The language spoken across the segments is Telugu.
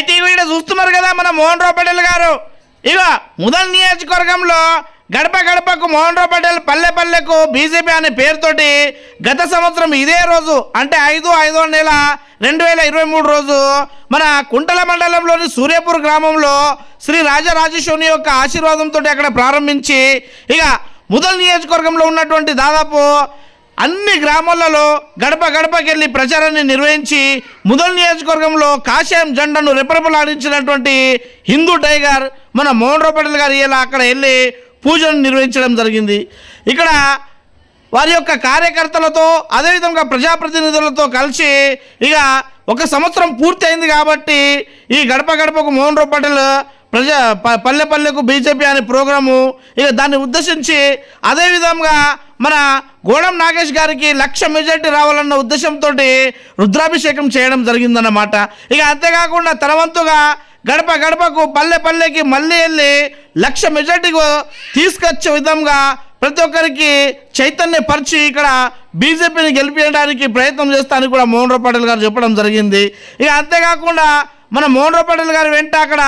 అయితే ఇక్కడ చూస్తున్నారు కదా మన మోహన్ రావు పటేల్ గారు. ఇక ముదల్ నియోజకవర్గంలో గడప గడపకు మోహన్ రావు పటేల్ పల్లె పల్లెకు బీజేపీ అనే పేరుతోటి గత సంవత్సరం ఇదే రోజు అంటే ఐదు ఐదో నెల రెండు వేల ఇరవై మూడు రోజు మన కుంటల మండలంలోని సూర్యపూర్ గ్రామంలో శ్రీ రాజరాజేశ్వరుని యొక్క ఆశీర్వాదంతో అక్కడ ప్రారంభించి ఇక ముదల్ నియోజకవర్గంలో ఉన్నటువంటి దాదాపు అన్ని గ్రామాలలో గడప గడపకెళ్ళి ప్రచారాన్ని నిర్వహించి ముదల్ నియోజకవర్గంలో కాషాయం జెండాను రెపరెపలాడించినటువంటి హిందూ టైగర్ మన మోహన్ రావు పటేల్ గారు ఇలా అక్కడ వెళ్ళి పూజను నిర్వహించడం జరిగింది. ఇక్కడ వారి యొక్క కార్యకర్తలతో అదేవిధంగా ప్రజాప్రతినిధులతో కలిసి ఇక ఒక సంవత్సరం పూర్తి అయింది కాబట్టి ఈ గడప గడపకు మోహన్ రావు పటేల్ ప్రజా ప- పల్లె పల్లెకు బీజేపీ అనే ప్రోగ్రాము ఇక దాన్ని ఉద్దేశించి అదేవిధంగా మన గోడం నాగేష్ గారికి లక్ష మెజార్టీ రావాలన్న ఉద్దేశంతో రుద్రాభిషేకం చేయడం జరిగిందన్నమాట. ఇక అంతేకాకుండా తన వంతుగా గడప గడపకు పల్లె పల్లెకి మళ్ళీ వెళ్ళి లక్ష మెజార్టీకి తీసుకొచ్చే విధంగా ప్రతి ఒక్కరికి చైతన్యపరిచి ఇక్కడ బీజేపీని గెలిపించడానికి ప్రయత్నం చేస్తానని కూడా మోహన్ రావు పటేల్ గారు చెప్పడం జరిగింది. ఇక అంతేకాకుండా మన మోహన్ రావు పటేల్ గారి వెంట అక్కడ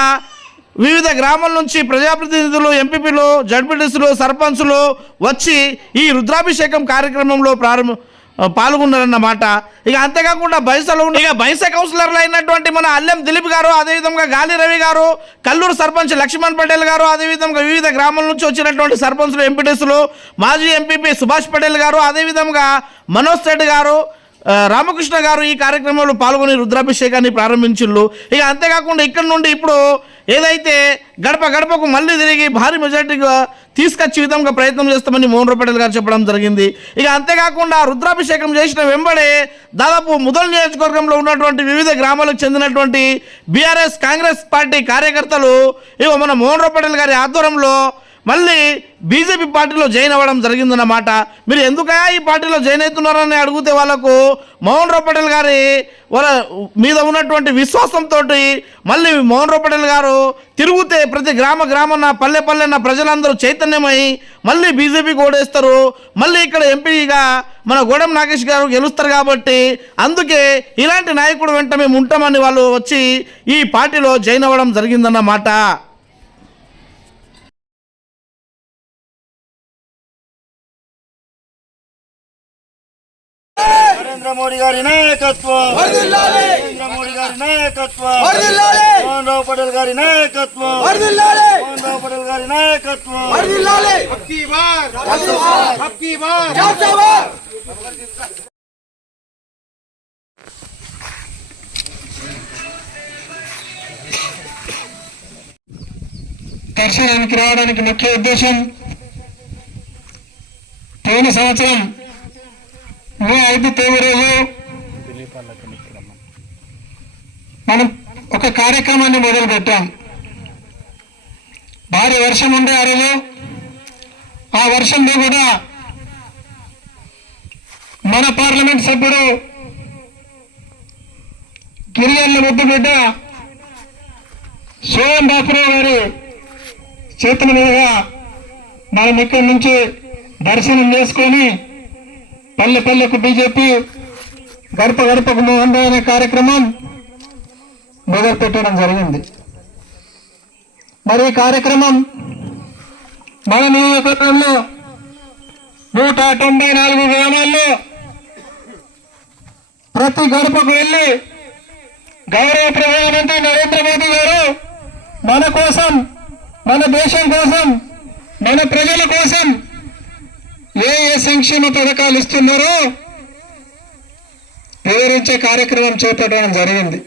వివిధ గ్రామాల నుంచి ప్రజాప్రతినిధులు ఎంపీపీలు జడ్పీటీసులు సర్పంచులు వచ్చి ఈ రుద్రాభిషేకం కార్యక్రమంలో ప్రారంభ పాల్గొన్నారన్నమాట ఇక అంతేకాకుండా బైసలో ఇక బైస కౌన్సిలర్లు అయినటువంటి మన అల్లెం దిలీప్ గారు అదేవిధంగా గాలి రవి గారు కల్లూరు సర్పంచ్ లక్ష్మణ్ పటేల్ గారు అదేవిధంగా వివిధ గ్రామాల నుంచి వచ్చినటువంటి సర్పంచులు ఎంపీటీసులు మాజీ ఎంపీపీ సుభాష్ పటేల్ గారు అదేవిధంగా మనోజ్ రెడ్డి గారు రామకృష్ణ గారు ఈ కార్యక్రమంలో పాల్గొని రుద్రాభిషేకాన్ని ప్రారంభించిళ్ళు ఇక అంతేకాకుండా ఇక్కడ నుండి ఇప్పుడు ఏదైతే గడప గడపకు మళ్ళీ తిరిగి భారీ మెజార్టీగా తీసుకొచ్చే విధంగా ప్రయత్నం చేస్తామని మోహన్ రావు పటేల్ గారు చెప్పడం జరిగింది. ఇక అంతేకాకుండా రుద్రాభిషేకం చేసిన వెంబడే దాదాపు ముదల్ నియోజకవర్గంలో ఉన్నటువంటి వివిధ గ్రామాలకు చెందినటువంటి బీఆర్ఎస్ కాంగ్రెస్ పార్టీ కార్యకర్తలు ఇక మన మోహన్ పటేల్ గారి ఆధ్వర్యంలో మళ్ళీ బీజేపీ పార్టీలో జాయిన్ అవ్వడం జరిగిందన్నమాట మీరు ఎందుకయా ఈ పార్టీలో జాయిన్ అవుతున్నారని అడిగితే వాళ్ళకు మోహన్ రావు పటేల్ గారి వాళ్ళ మీద ఉన్నటువంటి విశ్వాసంతో మళ్ళీ మోహన్ రావు పటేల్ గారు తిరుగుతే ప్రతి గ్రామ గ్రామన్న పల్లె పల్లెన్న ప్రజలందరూ చైతన్యమై మళ్ళీ బీజేపీకి ఓడేస్తారు మళ్ళీ ఇక్కడ ఎంపీగా మన గోడెం నాగేష్ గారు గెలుస్తారు కాబట్టి అందుకే ఇలాంటి నాయకుడు వెంట మేము ఉంటామని వాళ్ళు వచ్చి ఈ పార్టీలో జాయిన్ అవ్వడం జరిగిందన్నమాట నరేంద్ర మోడీ గారి నాయకత్వం నరేంద్ర మోడీ గారి నాయకత్వం మోహన్ రావు పటేల్ గారి నాయకత్వం మోహన్ రావు పటేల్ గారి నాయకత్వం దర్శనానికి రావడానికి ముఖ్య ఉద్దేశం పోయిన సంవత్సరం మే ఐదు తేదీ రోజు మనం ఒక కార్యక్రమాన్ని మొదలు పెట్టాం భారీ వర్షం ఉండే ఆ రోజు. ఆ వర్షంలో కూడా మన పార్లమెంట్ సభ్యుడు గిరిజనుల ముద్దుబిడ్డ సోయం బాపురావు గారి చేతుల మీదుగా మనం ఇక్కడి నుంచి దర్శనం చేసుకొని పల్లె పల్లెకు బీజేపీ గడప గడపకు మోహన్ అనే కార్యక్రమం మొదలు పెట్టడం జరిగింది. మరి ఈ కార్యక్రమం మన నియోజకవర్గంలో నూట తొంభై నాలుగు గ్రామాల్లో ప్రతి గడపకు వెళ్ళి గౌరవ ప్రధానమంత్రి నరేంద్ర మోదీ గారు మన కోసం మన దేశం కోసం మన ప్రజల కోసం ఏ ఏ సంక్షేమ పథకాలు ఇస్తున్నారో వివరించే కార్యక్రమం చేపట్టడం జరిగింది.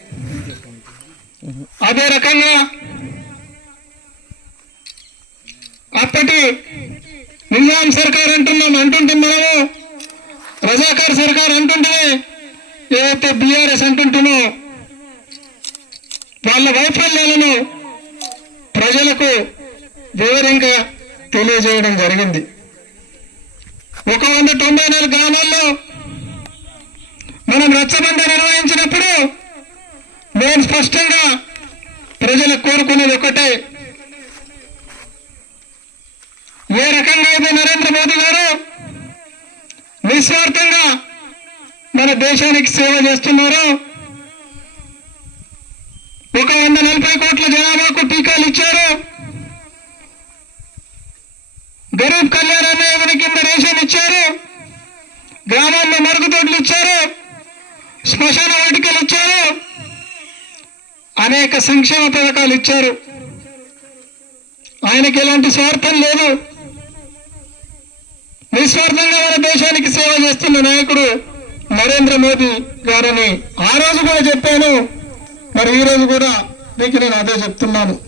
అదే రకంగా అప్పటి నిజాం సర్కార్ అంటున్నాం అంటుంటే మనము రజాకార్ సర్కార్ అంటుంటే ఏదైతే బీఆర్ఎస్ అంటుంటునో వాళ్ళ వైఫల్యాలను ప్రజలకు వివరంగా తెలియజేయడం జరిగింది. ఒక వంద తొంభై నాలుగు గ్రామాల్లో మనం రచ్చబండ నిర్వహించినప్పుడు నేను స్పష్టంగా ప్రజలకు కోరుకునేది ఒకటే. ఏ రకంగా అయితే నరేంద్ర మోదీ గారు నిస్వార్థంగా మన దేశానికి సేవ చేస్తున్నారో ఒక వంద నలభై కోట్ల జనాభాకు టీకాలు ఇచ్చారు గరీబ్ కళ్యాణ అన్న యోజన కింద రేషన్ ఇచ్చారు గ్రామాల్లో మరుగుదొడ్లు ఇచ్చారు. శ్మశాన వాటికలు ఇచ్చారు. అనేక సంక్షేమ పథకాలు ఇచ్చారు. ఆయనకి ఎలాంటి స్వార్థం లేదు. నిస్వార్థంగా మన దేశానికి సేవ చేస్తున్న నాయకుడు నరేంద్ర మోదీ గారని ఆ రోజు కూడా చెప్పాను. మరి ఈ రోజు కూడా మీకు నేను అదే చెప్తున్నాను.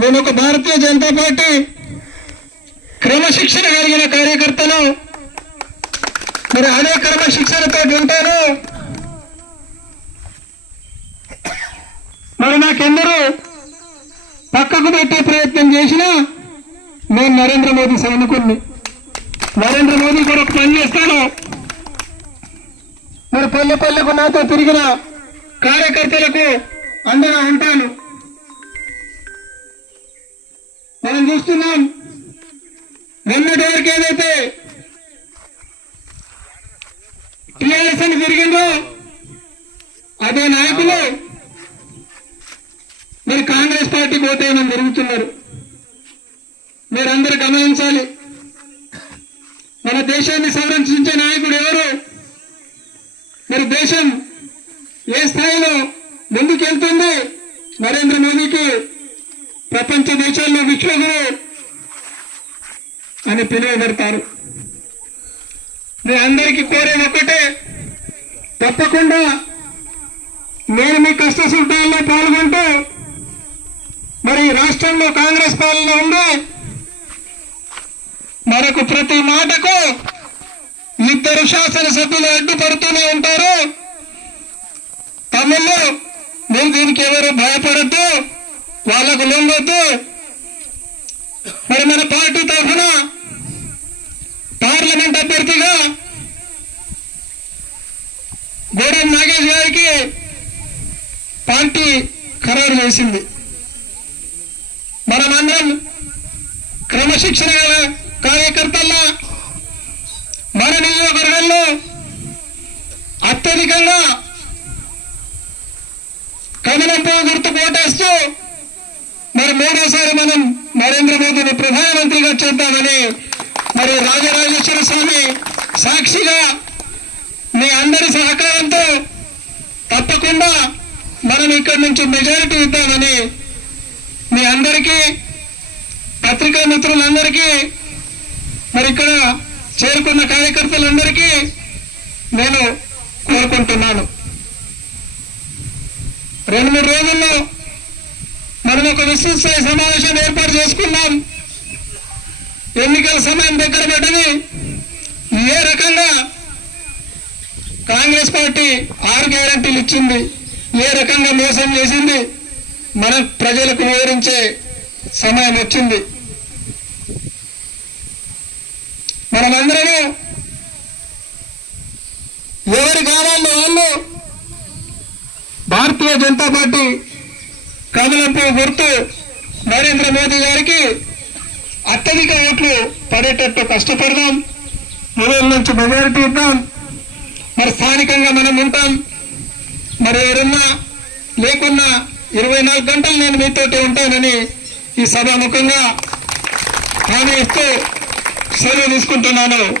నేను ఒక భారతీయ జనతా పార్టీ క్రమశిక్షణ కలిగిన కార్యకర్తలు. మరి అదే క్రమశిక్షణతో ఉంటారు మరి నాకెందరూ పక్కకు పెట్టే ప్రయత్నం చేసినా నేను నరేంద్ర మోదీ సైనికుడిని నరేంద్ర మోదీ కూడా పని చేస్తాను మరి పల్లె పల్లెకు నాతో తిరిగిన కార్యకర్తలకు అండగా ఉంటాను మనం చూస్తున్నాం నిన్నటి వరకు ఏదైతే టీఆర్ఎస్ అని జరిగిందో అదే నాయకులు మరి కాంగ్రెస్ పార్టీ పోతే మనం జరుగుతున్నారు? మీరందరూ గమనించాలి. మన దేశాన్ని సంరక్షించే నాయకుడు ఎవరు? మరి దేశం ఏ స్థాయిలో ముందుకెళ్తుంది? నరేంద్ర మోదీకి ప్రపంచ దేశాల్లో విశ్వగురు అని పిలువబడతారు. మీ అందరికీ కోరేది ఒకటే తప్పకుండా నేను మీ కష్ట సుఖాల్లో పాల్గొంటూ మరి ఈ రాష్ట్రంలో కాంగ్రెస్ పాలన ఉంది మరొక ప్రతి మాటకు ఇద్దరు శాసనసభ్యులు అడ్డుపడుతూనే ఉంటారు. తమిళ్ళు నేను దీనికి ఎవరు భయపడద్దు వాళ్ళకు లొంగొద్దు. మరి మన పార్టీ తరఫున పార్లమెంట్ అభ్యర్థిగా గోడెం నాగేష్ గారికి పార్టీ ఖరారు చేసింది. మనమందరం క్రమశిక్షణ గల కార్యకర్తల్లా మన నియోజకవర్గంలో అత్యధికంగా కమలంపో గుర్తు కోటేస్తూ మరి మూడోసారి మనం నరేంద్ర మోదీని ప్రధానమంత్రిగా చేద్దామని మరి రాజరాజేశ్వర స్వామి సాక్షిగా మీ అందరి సహకారంతో తప్పకుండా మనం ఇక్కడి నుంచి మెజారిటీ ఇద్దామని మీ అందరికీ పత్రికా మిత్రులందరికీ మరి ఇక్కడ చేరుకున్న కార్యకర్తలందరికీ నేను కోరుకుంటున్నాను. రెండు మూడు రోజుల్లో మనం ఒక విశ్వస్థాయి సమావేశం ఏర్పాటు చేసుకున్నాం ఎన్నికల సమయం దగ్గర పెట్టని ఏ రకంగా కాంగ్రెస్ పార్టీ ఆరు గ్యారంటీలు ఇచ్చింది ఏ రకంగా మోసం చేసింది మన ప్రజలకు వివరించే సమయం వచ్చింది. మనమందరము ఎవరి కావాలో వాళ్ళు భారతీయ జనతా పార్టీ కమలంపు గుర్తు నరేంద్ర మోదీ గారికి అత్యధిక ఓట్లు పడేటట్టు కష్టపడదాం. మొదటి నుంచి మెజారిటీ ఇద్దాం. మరి స్థానికంగా మనం ఉంటాం. మరి ఎవరున్నా లేకున్నా ఇరవై నాలుగు గంటలు నేను మీతోటి ఉంటానని ఈ సభాముఖంగా హామీ ఇస్తూ సెలవు తీసుకుంటున్నాను.